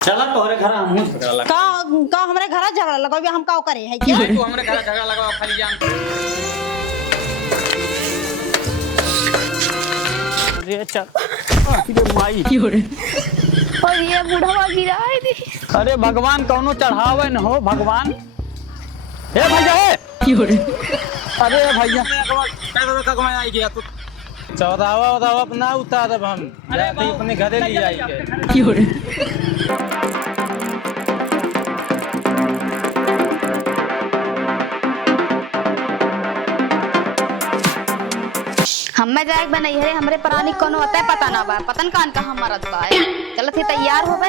चला तोहरे घर हम झगड़ा लगा का हमरे घर झगड़ा लगाबे हम का करे है क्या तू हमरे घर झगड़ा लगा खाली जान अरे चल अरे माई की हो रे और ये बुढ़वा गिरा है दी। अरे भगवान कौनो चढ़ावे न हो भगवान ए भैया ए की हो रे अरे भैया कैसे कक में आई गया तू चौदावा उदावा अपना उतार अब हम जाते ही अपने घरे ले आएंगे। की हो रे हमें जाए बनई है हमरे प्राणी कोनो होता है पता ना बा पतन कान कहां मरत बा चलत ही तैयार होबे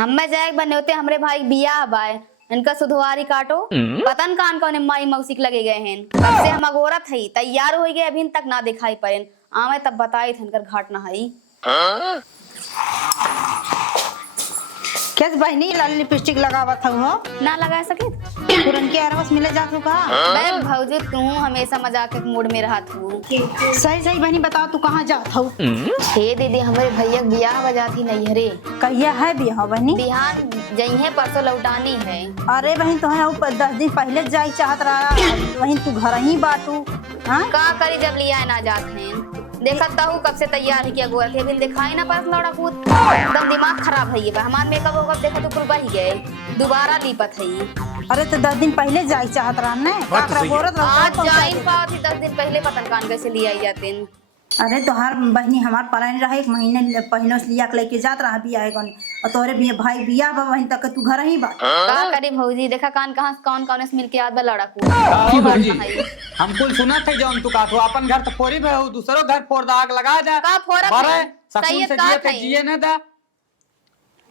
हमें जाए बने होते हमरे भाई बियाह बा इनका सुधवारी काटो पतन कान कौन माई मौसिक लगे गए हैं कब से हम अगोरत है तैयार हो गए अभी तक ना दिखाई पड़े आवे तब बताई थे इनकर घाट ना हई कैस बहनी लाल लिपस्टिक लगावत हो ना लगा सके तुरंत के अरवस मिले जात हो का बे भौजी तू हमेशा मजाक के मूड में रहत हूँ सही सही बहनी बताओ तू कहाँ जात हो हे दीदी हमारे भैया बियाह बजाती नहीं हरे कहिया है बियाह बहनी बिहार जइहे परसों लौटानी है अरे बहन तो है 10 दिन पहले जाई चाहत रहा वहीं तू घर ही बाटू हां का करी जब लिया ना जात हैं देखत हूँ कब से तैयार है किया गोरत है बिन दिखाई ना परस लौड़ा कूद एकदम दिमाग खराब है ये हमार मेकअप वोकअप देखा तो कुल ही गए दोबारा लीपत है अरे तो 10 दिन पहले जाई चाहत रहा ने काकरा गोरत आज जाइन पावत ही 10 दिन पहले पतन कान कैसे लिया जाते हैं अरे तोहार बहनी हमार पलायन रहा 1 महीने पहले से लिया के लेके जात रहा बियाह गन और तोरे भी भाई बियाह बा वहीं तक तू घर ही बा का करी भौजी देखा कान कहां कौन कौन से मिलके आद लड़ा कूद की भौजी हम कुल सुना थे जौन तू काथो अपन घर तो फोरी में हो दूसरो घर फोड़ दाग लगा दे का फोरत बरे है सकून सैयद से का जिए थे थे जिए न दा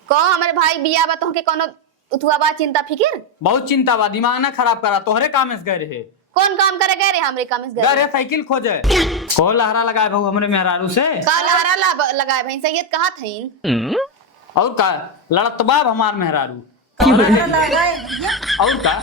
को हमारे भाई बियाह बा तो के कोनो उठुआ बा चिंता फिकिर बहुत चिंता बा दिमाग ना खराब करा तोहरे काम से गए रहे कौन काम करे गए रे हमरे काम से गए साइकिल खोजे को लहरा लगाए बहु हमरे मेहरारू से का लहरा लगाए भाई सैयद कहा थईन और का लड़त बाब हमार मेहरारू की हो रे और का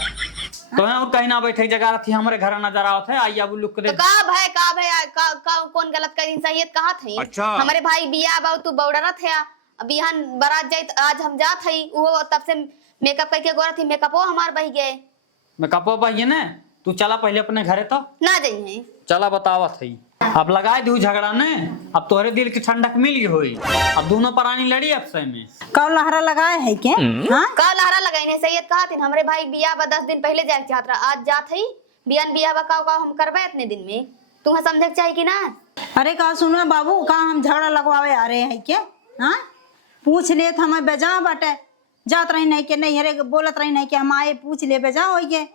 तो और कहीं ना बैठे जगह थी हमारे घर नजर आवत है आइया बुल्लू तो करे का कौन गलत करी सैयद कहा थई अच्छा। हमारे भाई बियाह बा तू बौड़रत है अभी हम बारात जाई आज हम जात हई वो तब से मेकअप करके गोरा थी मेकअपो हमार बह गए मैं कपो पाइए ना तू चला पहले अपने घरे तो ना जाइए चला बतावत है अब लगाए दू झगड़ा ने अब तोहरे दिल की ठंडक मिल गई होई अब दोनों प्राणी लड़ी आपसे में कौ लहरा लगाए है के हां का लहरा लगाइने सैयद कहा थी हमरे भाई बियाह बा 10 दिन पहले जाए चाहत रहा आज जात हई बियान बियाह बा का हम करबे इतने दिन में तुम्हें समझे के चाहिए कि ना अरे का सुनो बाबू का हम झगड़ा लगवावे आ रहे हैं के हां पूछ ले हम बेजा बाटे जात रही नहीं के नहीं हरे बोलत रही नहीं के हम आए पूछ ले बेजा होई के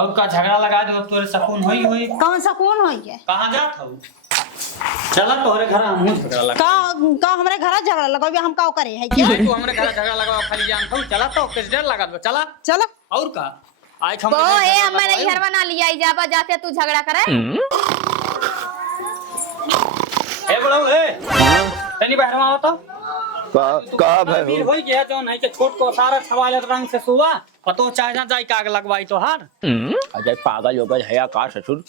और का झगड़ा लगा दे तोरे सुकून होई होई कौन सा कौन होई के कहां जात हो चला तोहरे घर हम झगड़ा लगा का हमरे घर झगड़ा लगाबे हम का करे है क्या तू हमरे घर झगड़ा लगा खाली जान हो चला तो किस डर लगा दो चला चलो और का आज ओ ए हमें नहीं घर बना लिया जाबा जाते तू झगड़ा करे ए बोलो ए तनी बाहर में आओ तो का भाई वीर होई गया जो नहीं के छोट को सारा छवालत रंग से सुवा पतो चाहे ना जाई काग लगवाई तो हार अजय पागल हो गए है का ससुर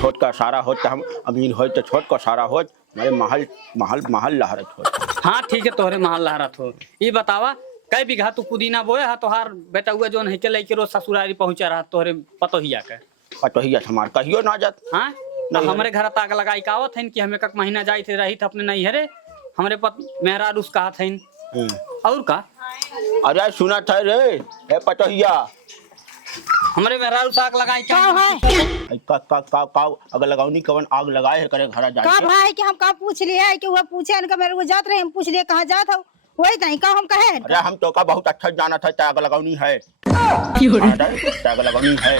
छोट का सारा होत हम अमीर हो तो छोट का सारा होत हमारे महल महल महल लहरत हो हां ठीक है तोहरे महल लहरत हो ई बतावा कई बीघा तू पुदीना बोए हा तोहार बेटा हुआ जो नहीं के लेके रोज ससुरारी पहुंचा रहा तोहरे पतोहिया के पतोहिया हमार कहियो ना जात हां तो हमरे घर ताक लगाई कावत हन कि हमें कक महीना जाई थे रही थे अपने नहीं हरे हमरे पत मेहरारू उस कहा थन और का अरे सुना था रे ए पतोहिया हमरे मेहरारू साक लगाई का है का अगर लगावनी कवन आग लगाए है करे घर का जाके भाई कि हम का पूछ लिए है कि वो पूछे इनका मेरे को जात रहे हम पूछ लिए कहां जात हो वही नहीं का हम कहे अरे हम तो का बहुत अच्छा जाना था आग लगावनी है की हो रे आग लगावनी है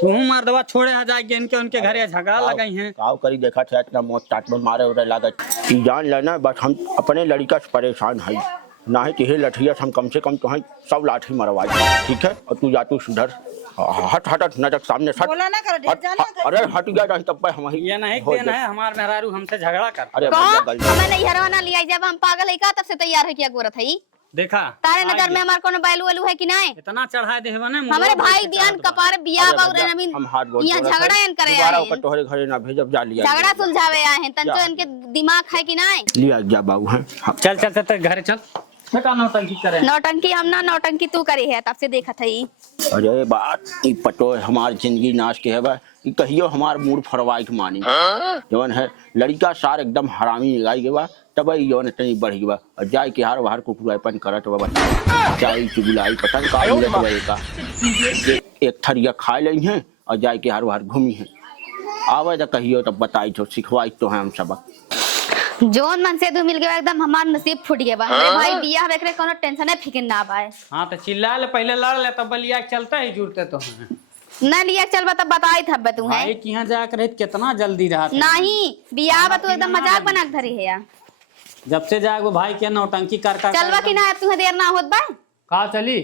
तू मार दवा छोड़े आ जाए इनके उनके घरे झगड़ा लगाई हैं काव करी देखा था इतना मौत टाट में मारे उरे लागत ई जान लेना बस हम अपने लड़का से परेशान है ना है कि हे लठिया हम कम से कम तो है सब लाठी मरवाई ठीक है और तू जा तू सुधर हट हट नजर सामने हट बोला ना करो डर जाना अरे हट गया नहीं तब पे हम ही ये नहीं देना है हमार मेहरारू हमसे झगड़ा कर अरे का भैया गलती हमें नहीं घर बना लिया जब हम पागल है का तब से तैयार है किया गोरत हई देखा तारे नजर में हमार कोनो बैलू वैलू है कि नहीं? इतना चढ़ा दे बने हमारे भाई बियान कपार बिया बाऊ रे नवीन हम हाथ बोल यहाँ झगड़ा एन करे दोबारा आए ओकर तोहरे घरे ना भेजब, जा लिया झगड़ा सुलझावे आए हैं तंचो इनके दिमाग है कि नहीं? लिया जा बाबू है। चल चल चल घर चल, बेटा नौटंकी करे। नौटंकी हम ना नौटंकी तू करी है, तब से देखा था ही। अरे बात ई पटो है हमार जिंदगी नाश के है बा, ई कहियो हमार मूड फरवाई के मानी जवन है लड़का सार एकदम हरामी लगाई के बा, तब यो ने तनी बढ़ गया और जाय के हार बाहर कुकुरापन करत बा, चाय चुगलाई पतंग का लेत का एक थरिया खा लई है और जाय के हार बाहर घूमी है। आवे त कहियो तब बताई तो सिखवाई तो है हम सबक। जोन मन से तू मिल गया एकदम हमार नसीब फूट गया बा। हमारे भाई बिया वेकरे कोनो टेंशन है फिक्र ना बाए। हां तो चिल्ला ले, पहले लड़ ले तब बलिया चलता ही जुड़ते तो हैं ना लिया चलबा तब बताई था तू है भाई कि यहां जाकर रहित कितना जल्दी रहा नहीं बिया बा, तू एकदम मजाक बना के धरी है यार। जब से जाएगो भाई के नौटंकी कर चलवा कि ना तू देर ना होत बा, का चली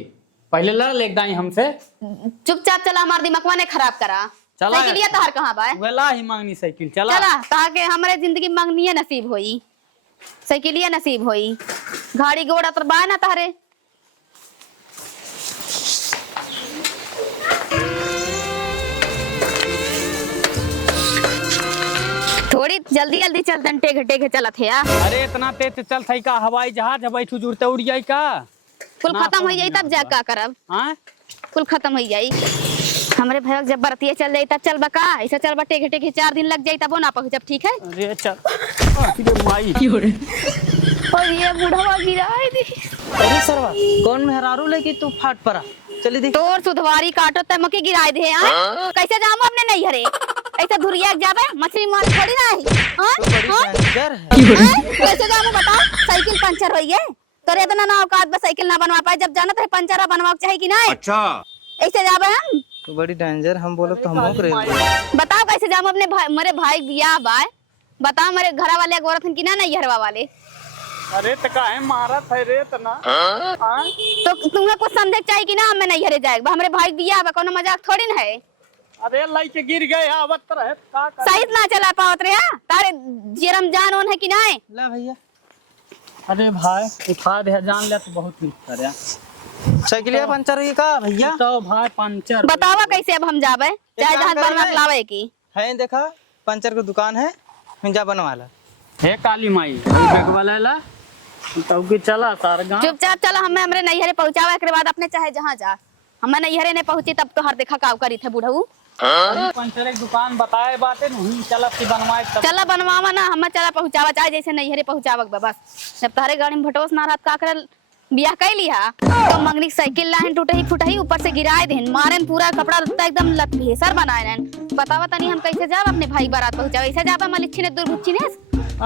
पहले लड़ ले दाई हमसे, चुपचाप चला, हमार दिमागवा ने खराब करा। चला साइकिलिया तहार कहां बा? वेला ही मांगनी साइकिल चला चला ताके हमारे जिंदगी मांगनी है नसीब होई, साइकिलिया नसीब होई, गाड़ी घोड़ा तो बा ना तारे। थोड़ी जल्दी जल्दी चलतन टेघे टेघे चलत है यार। अरे इतना तेज चल थई का हवाई जहाज बैठू जुड़ते उड़ जाई का? कुल खत्म हो जाई तब जा का करब, हां कुल खत्म हो जाई। हमरे भैया जब बरतिया चल जाई तब चल बका, ऐसा चल बटे घटे के 4 दिन लग जाई तब ना पहुंचब, ठीक है? अरे चल अरे माई और ये बुढ़वा गिराए दी। अरे सरवा कौन मेहरारू लेके तू फाट पड़ा, चली देख। तोर सुधवारी काटो त मके गिराए दे हां, कैसे जाम अपने नहीं हरे ऐसा धुरिया जावे मछली मार थोड़ी ना है हां कैसे जाम बता? साइकिल पंचर होई है तोरे इतना ना औकात बस साइकिल ना बनवा पाए, जब जानत है पंचर बनवा चाहे कि नहीं? अच्छा ऐसे जावे हम तो बड़ी डेंजर, हम बोलो तो हम रोक रहे बताओ कैसे जाम अपने भाई, मेरे भाई बियाह बाय बताओ, मेरे घर वाले गोरत कि ना नहीं हरवा वाले। अरे त काहे मारत है रे तना हां तो तुम्हें कुछ समझे चाहिए कि ना हमें नहीं हरे जाएगा, हमरे भाई बियाह बा कोनो मजाक थोड़ी ना है। अरे लाई के गिर गए आवत रहे का कर? सही ना चला पावत रे हां तारे जे रमजान ओन है कि नहीं? ला भैया अरे भाई उठा दे जान ले तो बहुत नीक करे। साइकिलिया पंचर हुई का भैया? तो भाई पंचर बतावा कैसे अब हम जावे चाहे जहाज बनवा के लावे की है, देखा पंचर की दुकान है, हिंजा बनवाला। हे काली माई बैग वाला ला तो कि चला सार गांव चुपचाप चला, हमें हमरे नैहरे पहुंचावे के बाद अपने चाहे जहां जा, हमें नैहरे नहीं पहुंची तब तो हर देखा काव करी थे बुढ़ऊ। पंचर एक दुकान बताए बातें नहीं चला कि बनवाए तब चला बनवावा ना, हमें चला पहुंचावा चाहे जैसे नैहरे पहुंचावक बा बस। जब तारे गाड़ी में भटोस ना रहत का करल बियाह कैली हा तो मंगनी साइकिल लाइन टूटही फुटही ऊपर से गिराए देन मारे पूरा कपड़ा लत्ता एकदम भेसर बनाए रहन। बतावा तनी हम कैसे जाब अपने भाई बारात पहुंचावे, ऐसे जाबा मलिच्छी ने दुर्बुच्ची ने।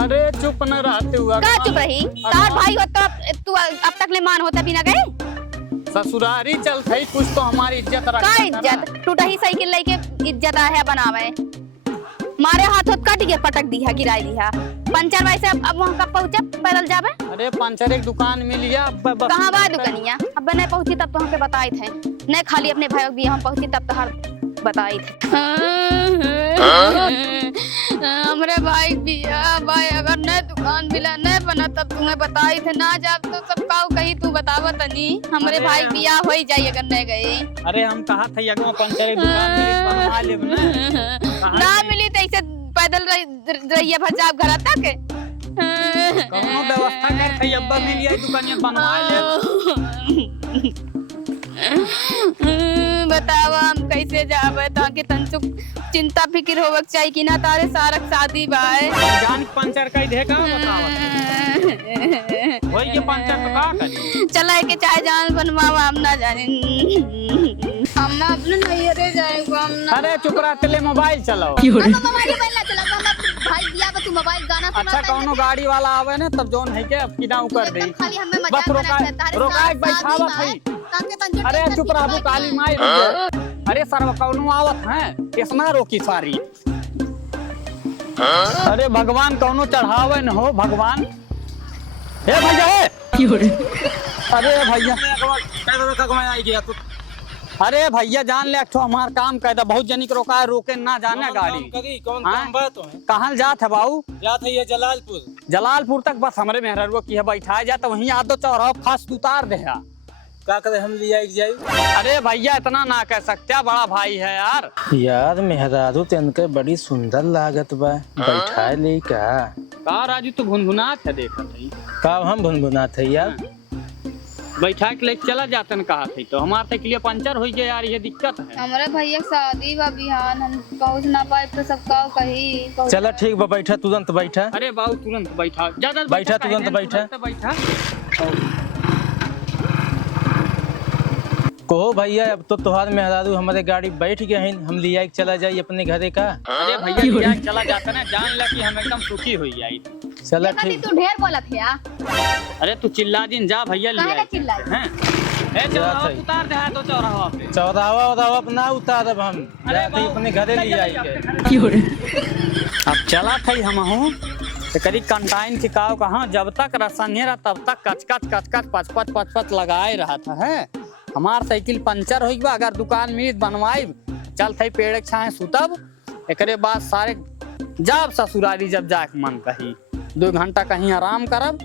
अरे चुप न रहते हुआ का चुप रही? तार भाई हो तो तू अब तक ले मान होता भी ना गए। ससुरारी चल थई कुछ तो हमारी इज्जत रख का इज्जत? टूटही साइकिल लेके इज्जत है बनावे, मारे हाथ कट के पटक दिया गिराई दिया पंचर। वैसे अब वहाँ कब पहुँचे पैदल जावे? अरे पंचर एक दुकान मिल गया कहाँ बा दुकानिया? अब नहीं पहुँची तब तो हमके बताई थे, नहीं खाली अपने भाई भी हम पहुँची तब तो हर बताई थे। हमरे भाई बिया भाई अगर नहीं दुकान मिला नहीं बना तब तुम्हें बताई थे ना जाब तो सब काऊ कहीं तू बतावा तनी हमरे भाई बिया हो ही जाई अगर नहीं गए। अरे हम कहा था यगवा पंचर एक दुकान मिली बनवा लेब ना ना मिली तो ऐसे पैदल रहिए भजाब घर तक कौनो व्यवस्था कर थई अब्बा मिली आई दुकानिया बनवा लेब। बतावा हम कैसे जावे ताकि तंचुक चिंता फिक्र होवक चाहिए कि ना तारे सारक शादी बाय जान पंचर कई देगा बतावा वही के पंचर तो का करी चला के चाहे जान बनवावा हम ना जाने, हम ना अपने नैहरे जाएगा हम ना। अरे चुप रह तेले मोबाइल चलाओ मोबाइल पहले चला भाई दिया तू मोबाइल गाना सुना। अच्छा कौनो गाड़ी वाला आवे ना तब जोन है के अब किना कर दे खाली हमें बस मजाक रोका बैठावत है। अरे चुप रह काली माई अरे सर्व कौनो आवत है किसना रोकी सारी। अरे भगवान कौनो चढ़ावे न हो भगवान। हे भैया अरे भैया अरे भैया जान ले अच्छा हमार काम कर दे, बहुत जनी के रोका रोके ना जाने गाड़ी। कौन काम बात है? कहाँ जात है बाबू? जात है ये जलालपुर। जलालपुर तक बस हमरे मेहररुआ की है बैठाया जा तो वहीं आ दो चौराहा खास उतार दे है। का करे हम लिया जाई? अरे भैया इतना ना कह सकते, बड़ा भाई है यार। यार मेहरारू तनके बड़ी सुंदर लागत बा, बैठाए ले का राजू तू भुनभुनात है देखा थी का हम भुनभुनात है यार। बैठा के लेके चला जाते न कहा थी तो हमारे के लिए पंचर हो गया यार, ये दिक्कत है। हमारे भैया शादी बा बिहान, हम पहुँच ना पाए तो सबका कही। चला ठीक बा, बैठा तुरंत बैठा। अरे बाबू तुरंत बैठा, ज्यादा बैठा तुरंत बैठा। कहो भैया अब तो तुहार मेहरारू हमारे गाड़ी बैठ गए हैं, हम लिया के चला जाए अपने घरे का। अरे भैया लिया के चला जाता ना, जान ला कि हम एकदम सुखी हो जाए। चला ठीक। तू ढेर बोलत है यार। अरे तू चिल्ला दिन जा भैया काहे लिया चिल्लाई? हैं ए चौराहा उतार दे है तो चौराहा पे। चौराहा अपना उतारब हम, जाते अपने घरे ले जाएंगे। अब चला थई हम हूँ करी कंटाइन के काव कहाँ, जब तक रसने रहा तब तक कचकच पच लगाए रहा था है। हमार साइकिल पंचर हो गया, अगर दुकान में बनवाई चल थई पेड़ के छाए सुतब, एकरे बाद सारे जब ससुरारी जब जाके मन कही 2 घंटा कहीं आराम करब।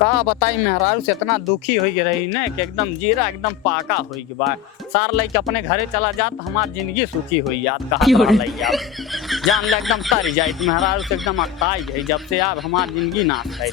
का बताई मेहरारू से इतना दुखी हो रही न कि एकदम जीरा एकदम पाका हो गया। सार लेके अपने घरे चला जात हमार जिंदगी सुखी हुई याद कहा जान ले एकदम तर जाए। मेहरारू से एकदम अकताई गई जब से यार हमार जिंदगी नाश है।